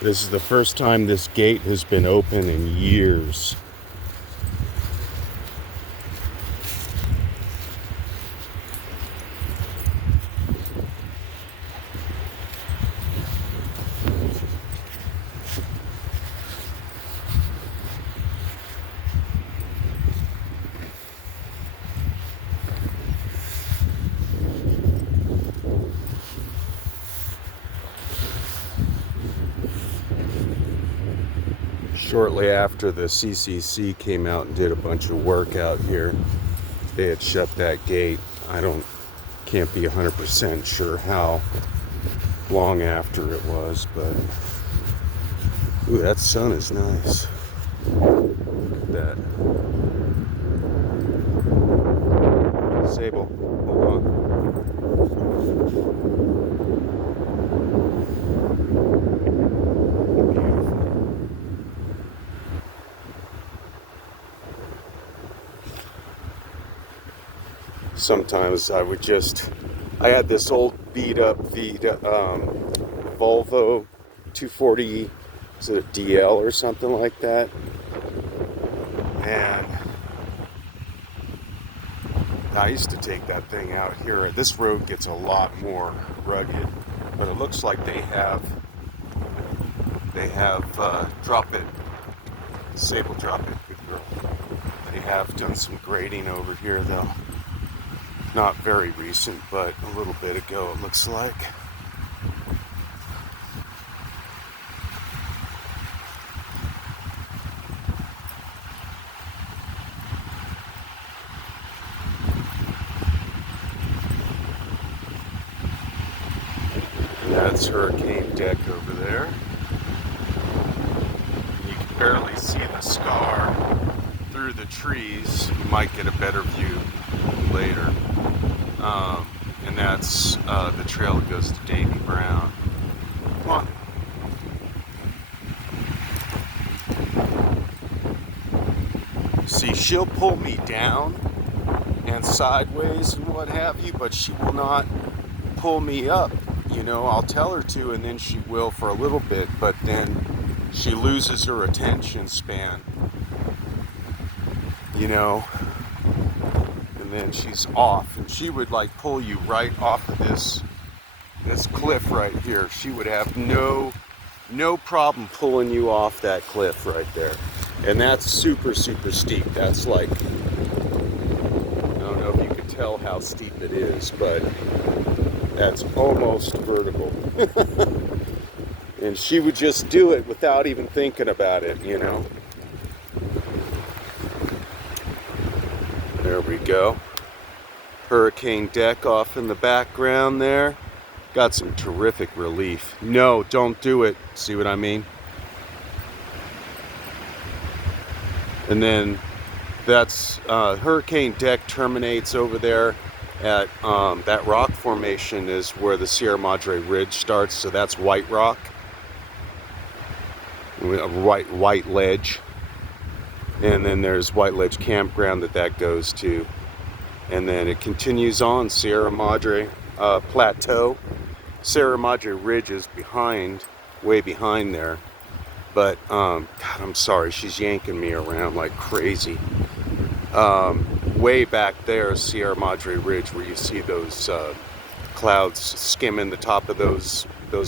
This is the first time this gate has been open in years. Shortly after the CCC came out and did a bunch of work out here, they had shut that gate. Can't be 100% sure how long after it was, but ooh, that sun is nice. Look at that. Sable, hold on. Sometimes I had this old beat up Volvo 240, is it a DL or something like that? And I used to take that thing out here. This road gets a lot more rugged, but it looks like they have drop it, Sable, drop it, good girl. They have done some grading over here though. Not very recent, but a little bit ago it looks like. And that's Hurricane Deck over there. You can barely see the scar through the trees. You might get a better view later. And that's the trail that goes to Davy Brown. Come on. See, she'll pull me down and sideways and what have you, but she will not pull me up. You know, I'll tell her to, and then she will for a little bit, but then she loses her attention span. You know, and then she's off, and she would like pull you right off of this cliff right here. She would have no problem pulling you off that cliff right there. And that's super steep. That's like, I don't know if you could tell how steep it is, but that's almost vertical. And she would just do it without even thinking about it, you know. There we go. Hurricane Deck off in the background there. Got some terrific relief. No, don't do it. See what I mean? And then that's Hurricane Deck terminates over there at that rock formation is where the Sierra Madre Ridge starts. So that's white rock, white ledge. And then there's White Ledge Campground that goes to. And then it continues on Sierra Madre Plateau. Sierra Madre Ridge is behind, way behind there. But, God, I'm sorry, she's yanking me around like crazy. Way back there is Sierra Madre Ridge, where you see those clouds skimming the top of those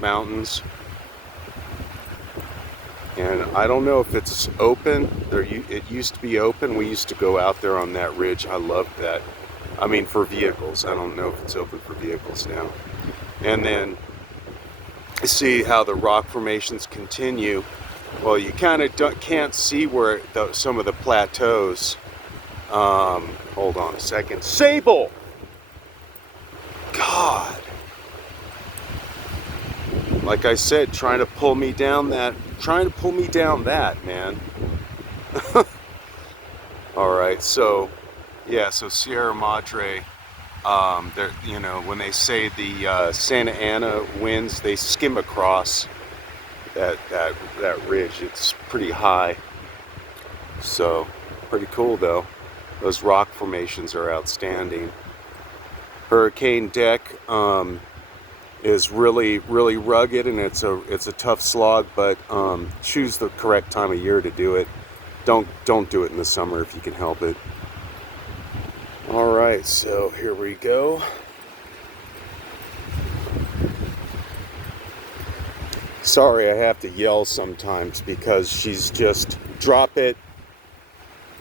mountains. And I don't know if it's open. It used to be open. We used to go out there on that ridge. I loved that. I mean, for vehicles. I don't know if it's open for vehicles now. And then see how the rock formations continue. Well, you kind of can't see where some of the plateaus. Hold on a second. Sable! God! Like I said, trying to pull me down that, man. Alright, so, yeah, so Sierra Madre, you know, when they say the Santa Ana winds, they skim across that ridge. It's pretty high. So, pretty cool though. Those rock formations are outstanding. Hurricane Deck is really, really rugged, and it's a tough slog. But choose the correct time of year to do it. Don't do it in the summer if you can help it. All right, so here we go. Sorry, I have to yell sometimes because she's just, drop it,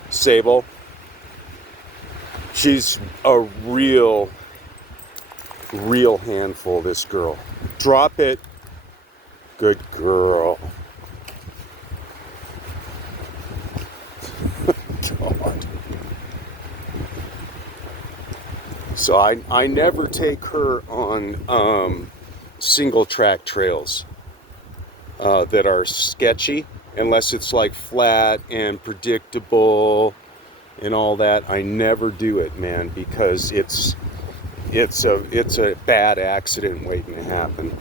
Sable. She's a real handful, this girl. Drop it. Good girl. God. So I never take her on single track trails that are sketchy, unless it's like flat and predictable and all that. I never do it, man, because it's a bad accident waiting to happen.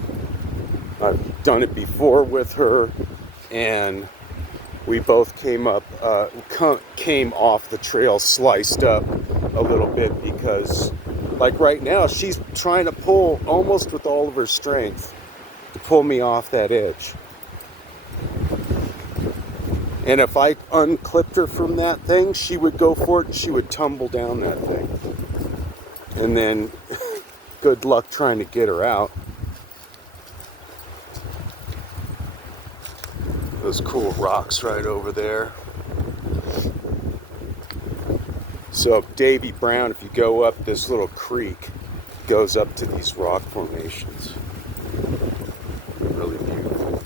I've done it before with her, and we both came off the trail sliced up a little bit because, like right now, she's trying to pull almost with all of her strength to pull me off that edge. And if I unclipped her from that thing, she would go for it and she would tumble down that thing. And then good luck trying to get her out. Those cool rocks right over there. So Davy Brown, if you go up this little creek, goes up to these rock formations. Really beautiful.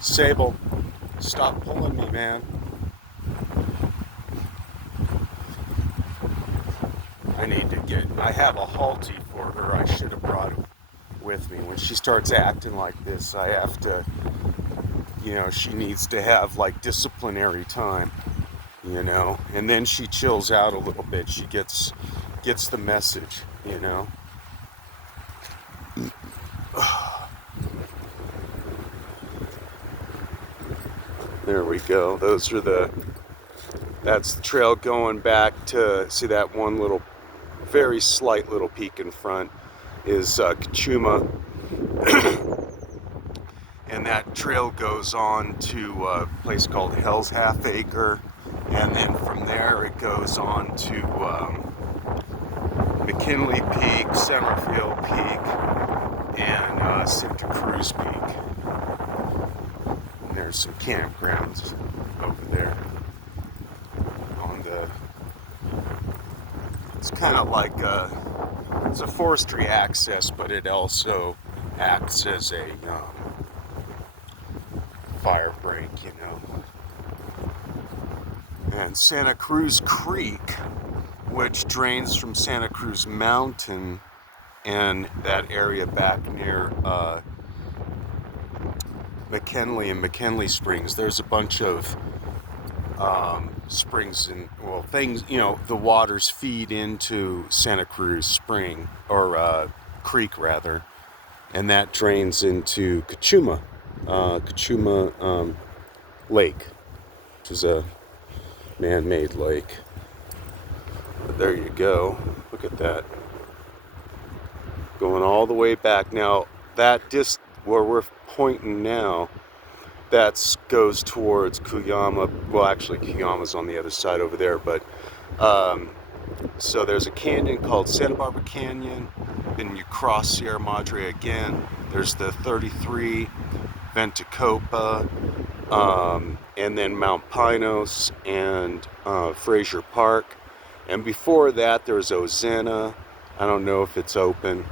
Sable, stop pulling me, man. I have a halty for her. I should have brought it with me. When she starts acting like this, I have to, she needs to have like disciplinary time, and then she chills out a little bit. She gets the message, There we go. That's the trail going back to, see that one little, very slight little peak in front is Kachuma. And that trail goes on to a place called Hell's Half Acre. And then from there it goes on to McKinley Peak, Summerfield Peak, and Santa Cruz Peak. And there's some campgrounds over there. It's kind of like it's a forestry access, but it also acts as a fire break, And Santa Cruz Creek, which drains from Santa Cruz Mountain and that area back near McKinley and McKinley Springs. There's a bunch of springs and things, the waters feed into Santa Cruz Spring or Creek rather, and that drains into Kachuma Lake, which is a man-made lake. But there you go. Look at that, going all the way back. Now that where we're pointing now, that goes towards Cuyama. Well, actually, Cuyama's on the other side over there. But so there's a canyon called Santa Barbara Canyon. Then you cross Sierra Madre again. There's the 33, Ventacopa, and then Mount Pinos and Frazier Park. And before that, there's Ozena. I don't know if it's open.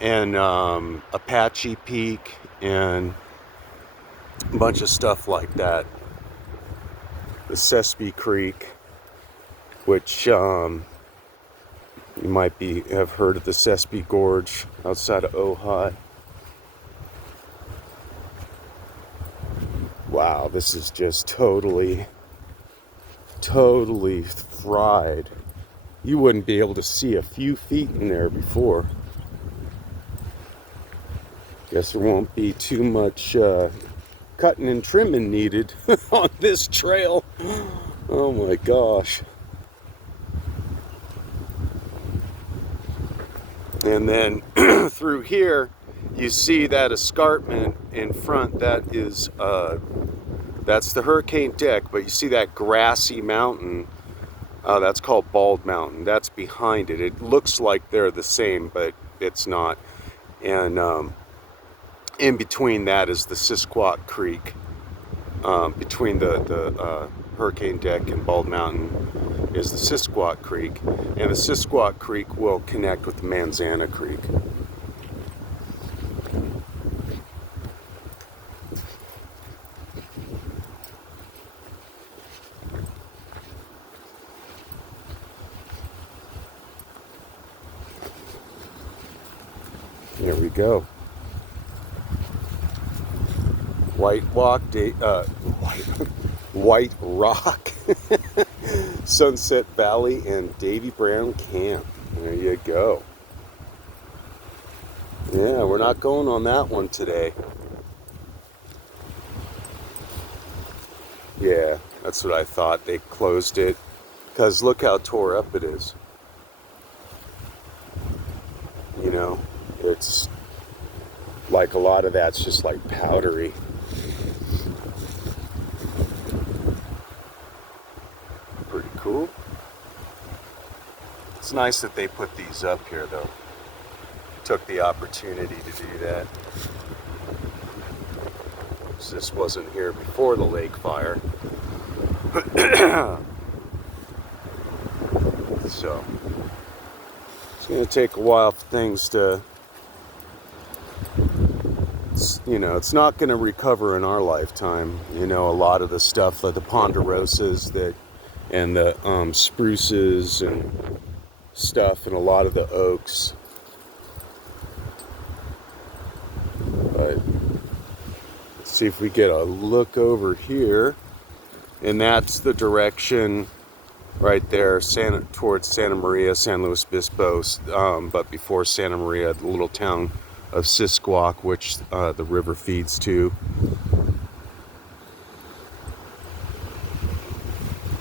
And Apache Peak and a bunch of stuff like that. The Sespe Creek, which you might have heard of the Sespe Gorge outside of Ojai. Wow, this is just totally fried. You wouldn't be able to see a few feet in there before. Guess there won't be too much cutting and trimming needed on this trail. Oh my gosh. And then through here, you see that escarpment in front. That is, that's the Hurricane Deck. But you see that grassy mountain. That's called Bald Mountain. That's behind it. It looks like they're the same, but it's not. And in between that is the Sisquoc Creek. Between the Hurricane Deck and Bald Mountain is the Sisquoc Creek, and the Sisquoc Creek will connect with the Manzana Creek. There we go. White Rock, Sunset Valley, and Davy Brown Camp. There you go. Yeah, we're not going on that one today. Yeah, that's what I thought. They closed it because look how tore up it is. You know, it's like a lot of that's just like powdery. Pretty cool. It's nice that they put these up here though. Took the opportunity to do that. This wasn't here before the lake fire. So it's going to take a while for things to, you know, it's not going to recover in our lifetime. You know, a lot of the stuff like the ponderosas that and the spruces and stuff and a lot of the oaks. But let's see if we get a look over here. And that's the direction right there, towards Santa Maria, San Luis Obispo, but before Santa Maria, the little town of Sisquoc, which the river feeds to.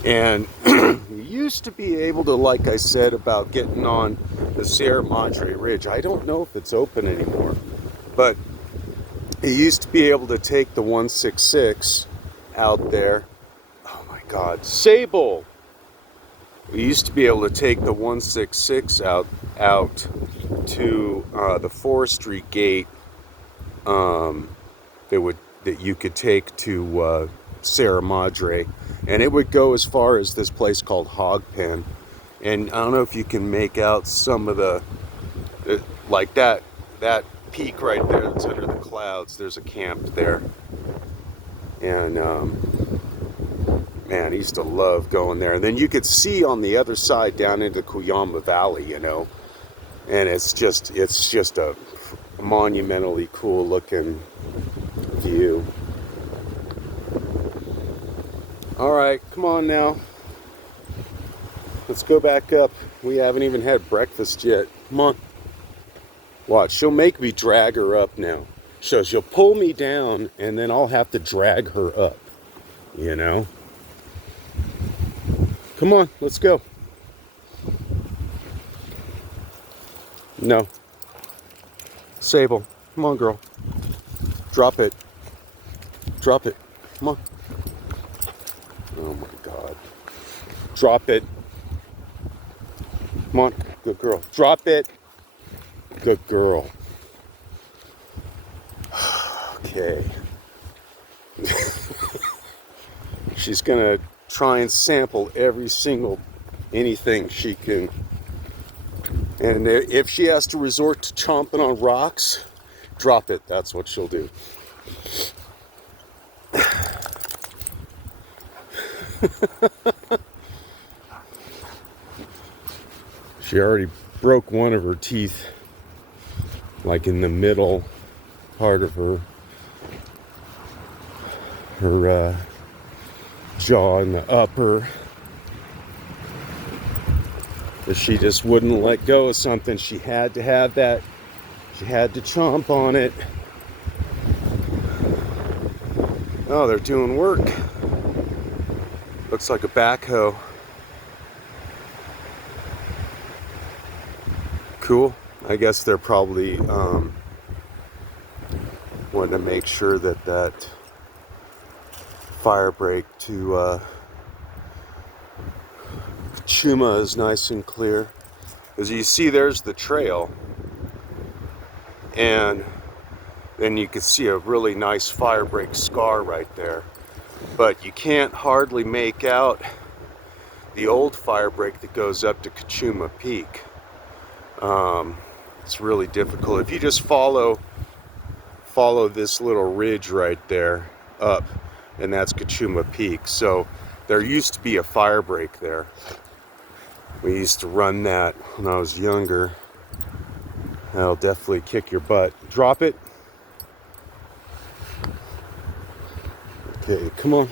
And you used to be able to, like I said, about getting on the Sierra Madre Ridge. I don't know if it's open anymore, but you used to be able to take the 166 out there. Oh my God, Sable! We used to be able to take the 166 out to the forestry gate that you could take to Sierra Madre, and it would go as far as this place called Hog Pen. And I don't know if you can make out some of the like that peak right there that's under the clouds. There's a camp there, and man, I used to love going there. And then you could see on the other side down into Cuyama Valley, you know, and it's just a monumentally cool looking view. All right, come on now. Let's go back up. We haven't even had breakfast yet. Come on. Watch, she'll make me drag her up now. So she'll pull me down and then I'll have to drag her up, you know? Come on, let's go. No. Sable, come on, girl. Drop it. Drop it. Come on. Oh my God. Drop it. Come on, good girl. Drop it. Good girl. Okay. She's gonna try and sample every single anything she can. And if she has to resort to chomping on rocks, drop it. That's what she'll do. She already broke one of her teeth, like in the middle part of her jaw and the upper. But she just wouldn't let go of something. She had to have that. She had to chomp on it. Oh, they're doing work. Looks like a backhoe. Cool. I guess they're probably wanting to make sure that that fire break to Chuma is nice and clear. As you see, there's the trail, and then you can see a really nice fire break scar right there. But you can't hardly make out the old fire break that goes up to Kachuma Peak. It's really difficult. If you just follow this little ridge right there up, and that's Kachuma Peak. So there used to be a fire break there. We used to run that when I was younger. That'll definitely kick your butt. Drop it. Okay, come on.